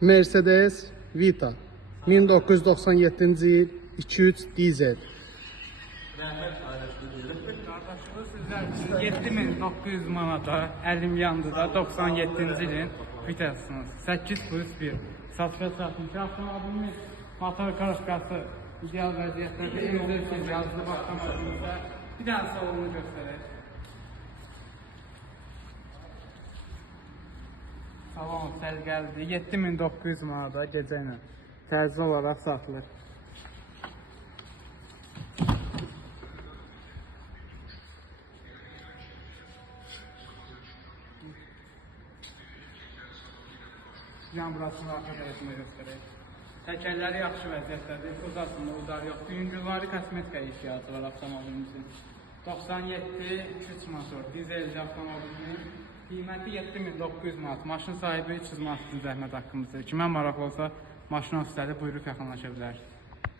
Mercedes Vita 1997-ci il 2.3 dizel. Qardaşımız sizlər üçün 7900 manata, əlim yandı da 97-ci ilin vitesiniz. 8+1 satışa satmışıq. Avtomobilimiz motor karoskası ideal vəziyyətdə, emüzəsiz yazılı avtomobilimizdə bir dənə salonu göstərək. Salon sərgəlidir, 7900 manata gecə ilə tərzi olaraq satılır. Yan burasını arxa tərəfində göstərək. Təkərləri yaxşı vəziyyətdədir, uzasında udar yoxdur. Yüngülvari kosmetikaya ihtiyacı var avtomobilimizin. 97-3 motor, dizelci avtomobilimizin qiyməti 7900 manat. Maşın sahibi 300 manat zəhmət haqqımızdır. Kimə maraqlı olsa, maşın ofisləri buyurub yaxınlaşa bilər.